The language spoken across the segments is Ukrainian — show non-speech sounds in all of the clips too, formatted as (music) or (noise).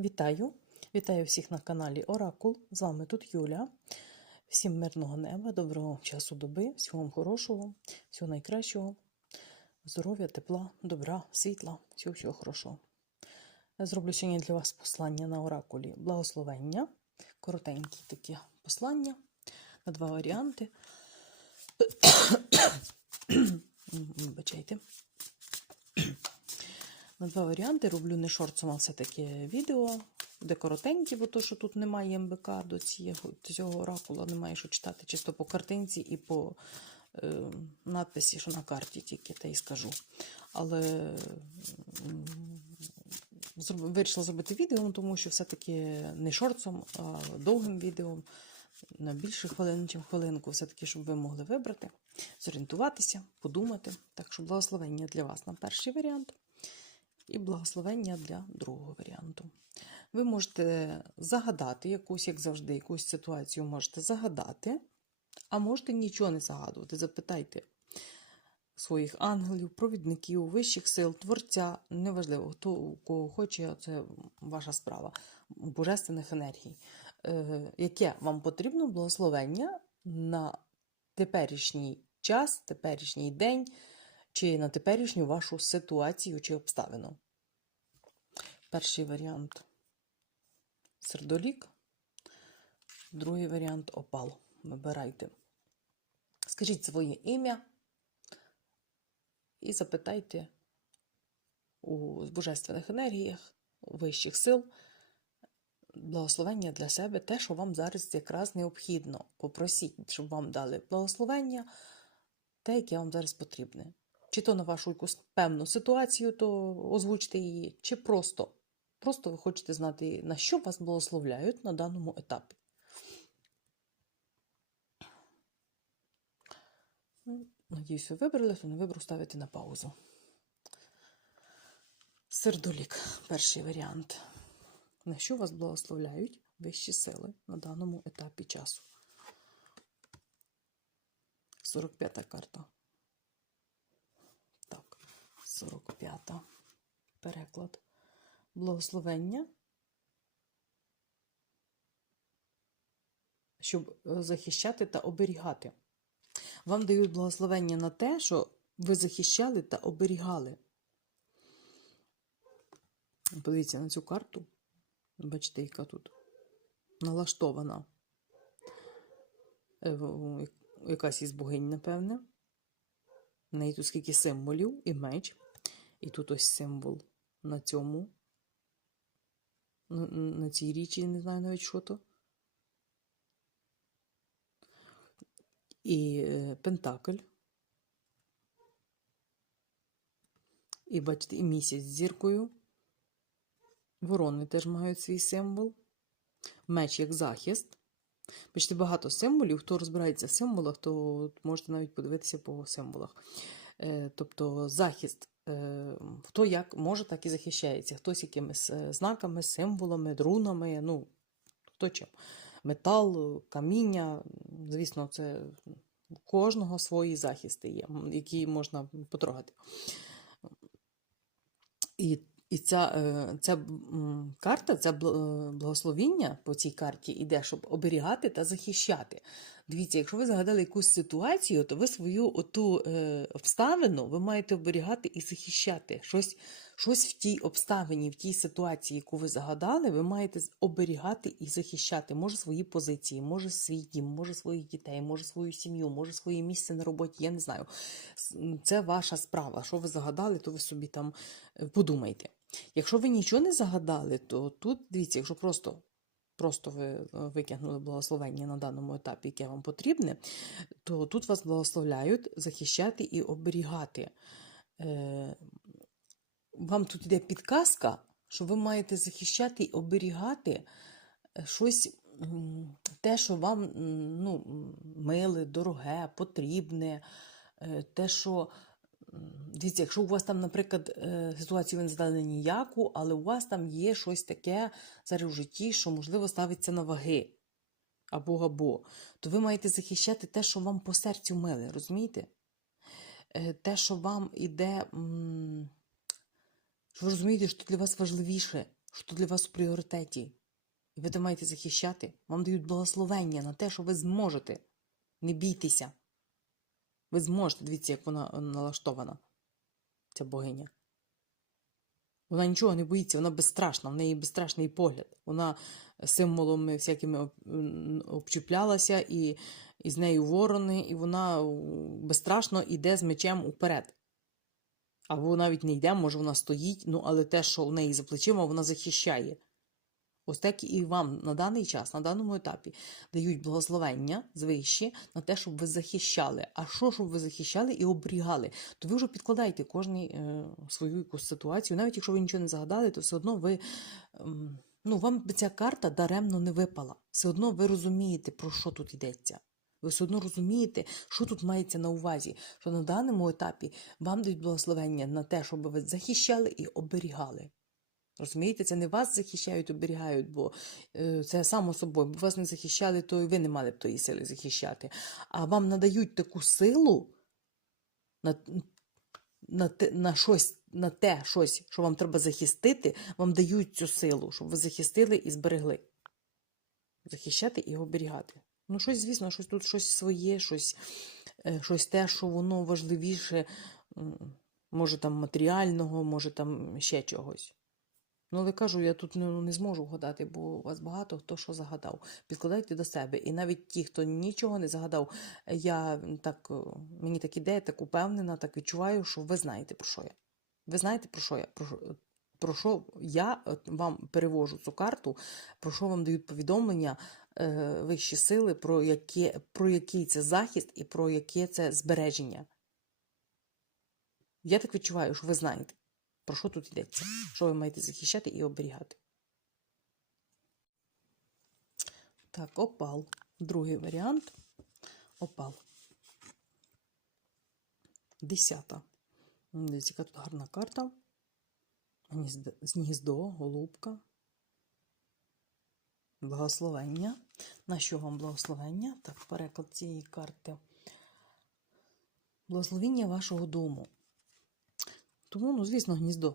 Вітаю! Вітаю всіх на каналі Оракул. З вами тут Юля. Всім мирного неба, доброго часу доби, всього вам хорошого, всього найкращого, здоров'я, тепла, добра, світла, всього всього хорошого. Зроблю сьогодні для вас послання на оракулі благословення. Коротенькі такі послання на два варіанти. (coughs) Вибачайте. На два варіанти роблю не шорцом, а все-таки відео, де коротенькі, бо то, що тут немає МБК до цього, цього оракула, немає що читати, чисто по картинці і по е, надписі, що на карті тільки те й скажу. Але вирішила зробити відео, тому що все-таки не шорцом, а довгим відео. На більше хвилин, ніж хвилинку, все-таки, щоб ви могли вибрати, зорієнтуватися, подумати. Так що благословення для вас на перший варіант і благословення для другого варіанту. Ви можете загадати якусь, як завжди, якусь ситуацію можете загадати, а можете нічого не загадувати. Запитайте своїх ангелів, провідників, вищих сил, творця, неважливо, хто у кого хоче, це ваша справа, божественних енергій. Е, яке вам потрібно благословення на теперішній час, теперішній день, чи на теперішню вашу ситуацію чи обставину. Перший варіант сердолік, другий варіант опал. Вибирайте. Скажіть своє ім'я і запитайте у божественних енергіях, вищих сил благословення для себе, те, що вам зараз якраз необхідно. Попросіть, щоб вам дали благословення, те, яке вам зараз потрібне. Чи то на вашу якусь певну ситуацію, то озвучте її, чи просто, просто ви хочете знати, на що вас благословляють на даному етапі. Надіюсь, ви вибрали, хто не вибрав, ставити на паузу. Сердолік, перший варіант. На що вас благословляють вищі сили на даному етапі часу? 45-та карта. Так, 45-та. Переклад. Благословення. Щоб е, захищати та оберігати. Вам дають благословення на те, що ви захищали та оберігали. Подивіться на цю карту. Бачите, яка тут налаштована. Е, Якась із богинь, напевне. В неї тут скільки символів і меч. І тут ось символ на цьому. На, цій річі, не знаю навіть що то. І е, Пентакль. І бачите, і місяць з зіркою. Ворони теж мають свій символ. Меч як захист. Бачите, багато символів. Хто розбирається в символах, то можете навіть подивитися по символах. Е, тобто захист. Е, хто як може, так і захищається. Хтось якимись е, знаками, символами, рунами, ну, хто чим. Метал, каміння. Звісно, це у кожного свої захисти є, які можна потрогати. І, і ця, е, ця карта, це е, благословіння по цій карті іде, щоб оберігати та захищати. Дивіться, якщо ви загадали якусь ситуацію, то ви свою оту е, обставину ви маєте оберігати і захищати. Щось, щось в тій обставині, в тій ситуації, яку ви загадали, ви маєте оберігати і захищати. Може свої позиції, може свій дім, може своїх дітей, може свою сім'ю, може своє місце на роботі. Я не знаю. Це ваша справа. Що ви загадали, то ви собі там е, подумайте. Якщо ви нічого не загадали, то тут дивіться, якщо просто. Просто ви е, витягнули благословення на даному етапі, яке вам потрібне, то тут вас благословляють захищати і оберігати. Е, Вам тут йде підказка, що ви маєте захищати і оберігати е, щось, те, що вам ну, миле, дороге, потрібне, те, що. Дивіться, якщо у вас там, наприклад, е, ситуацію ви не здали ніяку, але у вас там є щось таке зараз в житті, що, можливо, ставиться на ваги або або, то ви маєте захищати те, що вам по серцю миле, розумієте? Е, Те, що вам іде, що ви розумієте, що для вас важливіше, що для вас у пріоритеті. І ви це маєте захищати. Вам дають благословення на те, що ви зможете. Не бійтеся. Ви зможете. Дивіться, як вона е, налаштована, ця богиня. Вона нічого не боїться, вона безстрашна, в неї безстрашний погляд. Вона символами всякими об- обчіплялася, і, і з нею ворони, і вона безстрашно йде з мечем уперед. Або навіть не йде, може вона стоїть, ну але те, що у неї за плечима, вона захищає. Ось так і вам на даний час, на даному етапі дають благословення звище на те, щоб ви захищали. А що, щоб ви захищали і оберігали? То ви вже підкладаєте кожний е, свою якусь ситуацію. Навіть якщо ви нічого не загадали, то все одно ви. ем, ну, вам ця карта даремно не випала. Все одно ви розумієте, про що тут йдеться. Ви все одно розумієте, що тут мається на увазі, що на даному етапі вам дають благословення на те, щоб ви захищали і оберігали. Розумієте, це не вас захищають, оберігають, бо е, це само собою. Бо вас не захищали, то і ви не мали б тої сили захищати. А вам надають таку силу на, на, те, на, щось, на те, щось, що вам треба захистити, вам дають цю силу, щоб ви захистили і зберегли. Захищати і оберігати. Ну, щось, звісно, щось тут щось своє, щось, е, щось те, що воно важливіше, може там матеріального, може там ще чогось. Ну, але кажу, я тут не, не зможу вгадати, бо у вас багато хто що загадав. Підкладайте до себе. І навіть ті, хто нічого не загадав, я так, е, мені так ідея, так упевнена, так відчуваю, що ви знаєте, про що я. Ви знаєте, про що я? Про, що- про що я вам перевожу цю карту, про що вам дають повідомлення е, вищі сили, про, яке, про який це захист і про яке це збереження. Я так відчуваю, що ви знаєте, про що тут йдеться, що ви маєте захищати і оберігати. Так, опал. Другий варіант. Опал. Десята. Дивіться, яка тут гарна карта. Гнізд- Гніздо, голубка. Благословення. На що вам благословення? Так, переклад цієї карти. Благословіння вашого дому. Тому, ну, звісно, гніздо.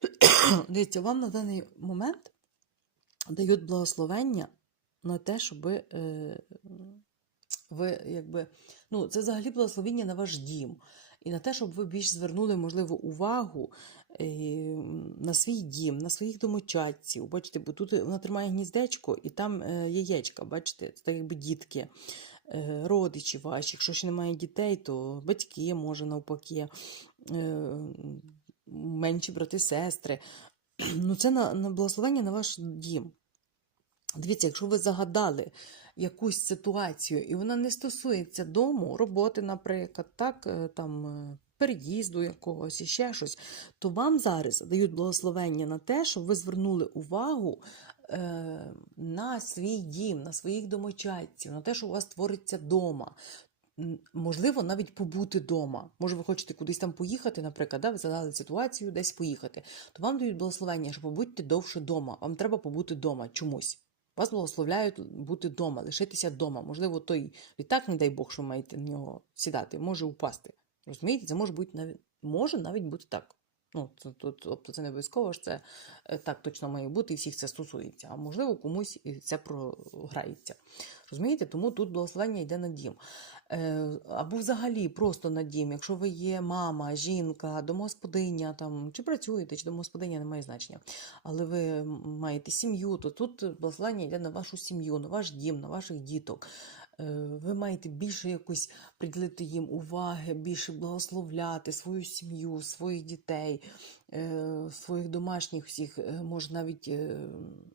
(clears throat) Дивіться, вам на даний момент дають благословення на те, щоб е, ви якби, ну, це взагалі благословення на ваш дім. І на те, щоб ви більш звернули, можливо, увагу е, на свій дім, на своїх домочадців. Бачите, бо тут вона тримає гніздечко, і там е, яєчка, бачите, це так якби дітки, родичі ваші. Якщо ще немає дітей, то батьки, може, навпаки, е, менші брати, сестри. (clears throat) Ну, це на, на благословення на ваш дім. Дивіться, якщо ви загадали якусь ситуацію, і вона не стосується дому, роботи, наприклад, так, е, там, е, переїзду якогось і ще щось, то вам зараз дають благословення на те, щоб ви звернули увагу е, на свій дім, на своїх домочадців, на те, що у вас твориться вдома. Можливо, навіть побути вдома. Може, ви хочете кудись там поїхати, наприклад, да? ви задали ситуацію десь поїхати, то вам дають благословення, що побудьте довше вдома. Вам треба побути вдома чомусь. Вас благословляють бути вдома, лишитися вдома. Можливо, той літак, не дай Бог, що маєте на нього сідати, може упасти. Розумієте, це може бути навіть може навіть бути так. Ну, це- то- тобто це не обов'язково що це е, так точно має бути, і всіх це стосується. А можливо, комусь це програється. Розумієте? Тому тут благословення йде на дім. Е, Або взагалі просто на дім. Якщо ви є мама, жінка, домогосподиня, там, чи працюєте, чи домогосподиня, не має значення. Але ви маєте сім'ю, то тут благословення йде на вашу сім'ю, на ваш дім, на ваших діток. Е, Ви маєте більше якось приділити їм уваги, більше благословляти свою сім'ю, своїх дітей, е, своїх домашніх всіх. Е, Може, навіть,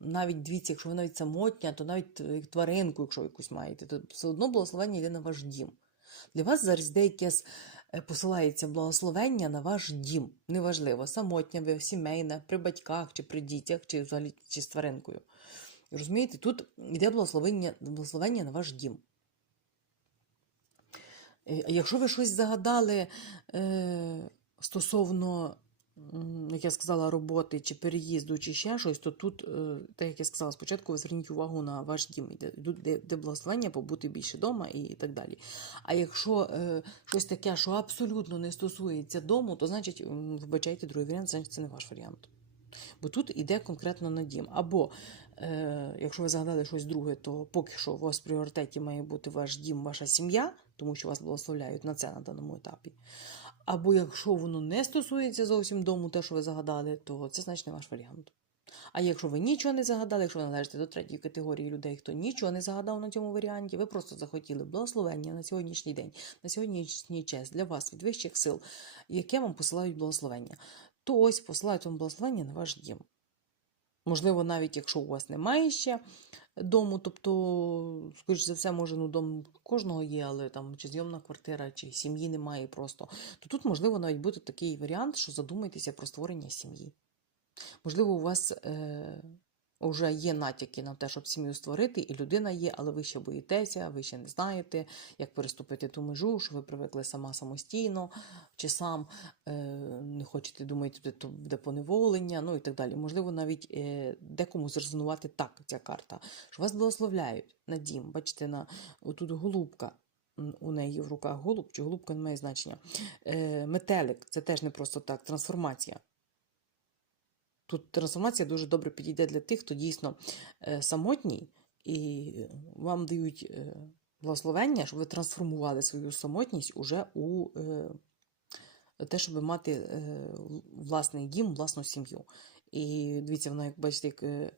навіть дивіться, якщо ви навіть самотня, то навіть тваринку, якщо якусь маєте, то все одно благословення йде на ваш дім. Для вас зараз деяке посилається благословення на ваш дім. Неважливо, самотня ви, сімейна, при батьках, чи при дітях, чи взагалі чи з тваринкою. Розумієте, тут йде благословення, благословення на ваш дім. Е, Якщо ви щось загадали е, стосовно, як я сказала, роботи чи переїзду, чи ще щось, то тут, е, так як я сказала спочатку, зверніть увагу на ваш дім, де, де, де благословення побути більше вдома і так далі. А якщо е, щось таке, що абсолютно не стосується дому, то значить, вибачайте другий варіант, значить це не ваш варіант. Бо тут іде конкретно на дім. Або, якщо ви загадали щось друге, то поки що у вас в пріоритеті має бути ваш дім, ваша сім'я, тому що вас благословляють на це на даному етапі. Або якщо воно не стосується зовсім дому, те, що ви загадали, то це значить не ваш варіант. А якщо ви нічого не загадали, якщо ви належите до третьої категорії людей, хто нічого не загадав на цьому варіанті, ви просто захотіли благословення на сьогоднішній день, на сьогоднішній час для вас від вищих сил, яке вам посилають благословення, то ось посилають вам благословення на ваш дім. Можливо, навіть якщо у вас немає ще дому, тобто, скоріш за все, може, ну, дом кожного є, але там чи зйомна квартира, чи сім'ї немає просто, то тут можливо навіть буде такий варіант, що задумайтеся про створення сім'ї. Можливо, у вас е, вже є натяки на те, щоб сім'ю створити, і людина є, але ви ще боїтеся, ви ще не знаєте, як переступити ту межу, що ви привикли сама самостійно, чи сам е, не хочете думаєте, то буде поневолення, ну і так далі. Можливо, навіть е, декому зрезонувати так ця карта, що вас благословляють на дім. Бачите, на отут голубка. У неї в руках голуб чи голубка не має значення. Е, метелик це теж не просто так, трансформація. Тут трансформація дуже добре підійде для тих, хто дійсно е, самотній, і вам дають е, благословення, щоб ви трансформували свою самотність уже у е, те, щоб мати власний дім, власну сім'ю. І дивіться, вона, як бачите, як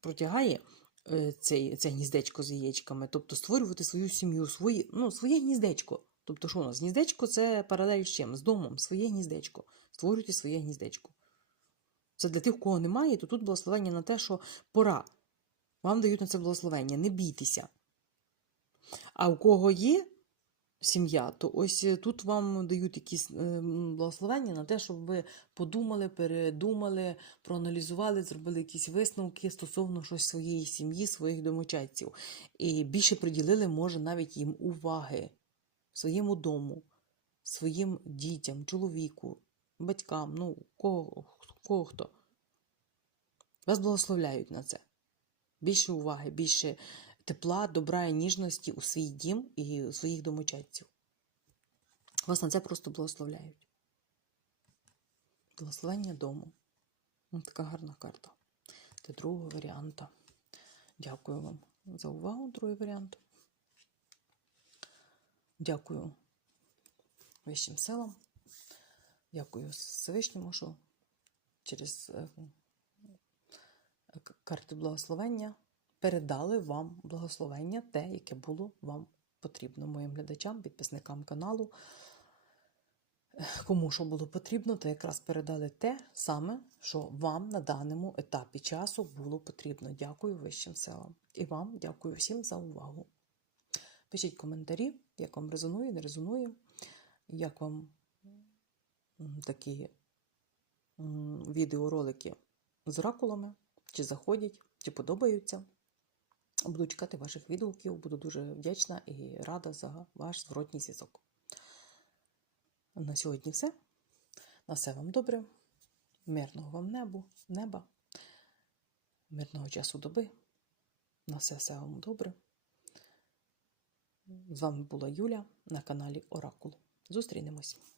протягає цей, це гніздечко з яєчками, тобто створювати свою сім'ю, свої, ну, своє гніздечко. Тобто, що у нас? Гніздечко це паралель з чим? З домом, своє гніздечко. Створюйте своє гніздечко. Це для тих, кого немає, то тут благословення на те, що пора. Вам дають на це благословення, не бійтеся. А у кого є сім'я, то ось е, тут вам дають якісь е, благословення на те, щоб ви подумали, передумали, проаналізували, зробили якісь висновки стосовно щось своєї сім'ї, своїх домочадців. І більше приділили, може, навіть їм уваги своєму дому, своїм дітям, чоловіку, батькам, ну, кого, кого. Вас благословляють на це. Більше уваги, більше тепла, добра і ніжності у свій дім і у своїх домочадців. Вас на це просто благословляють. Благословення дому. Ось така гарна карта. Для другого варіанта. Дякую вам за увагу, другий варіант. Дякую вищим силам. Дякую Всевишньому, що через е, карти благословення передали вам благословення, те, яке було вам потрібно моїм глядачам, підписникам каналу. Кому що було потрібно, то якраз передали те саме, що вам на даному етапі часу було потрібно. Дякую вищим силам. І вам дякую всім за увагу. Пишіть коментарі, як вам резонує, не резонує, як вам такі відеоролики з оракулами, чи заходять, чи подобаються. Буду чекати ваших відгуків, буду дуже вдячна і рада за ваш зворотній зв'язок. На сьогодні все. На все вам добре. Мирного вам небу, неба, мирного часу доби. На все все вам добре. З вами була Юля на каналі Оракул. Зустрінемось.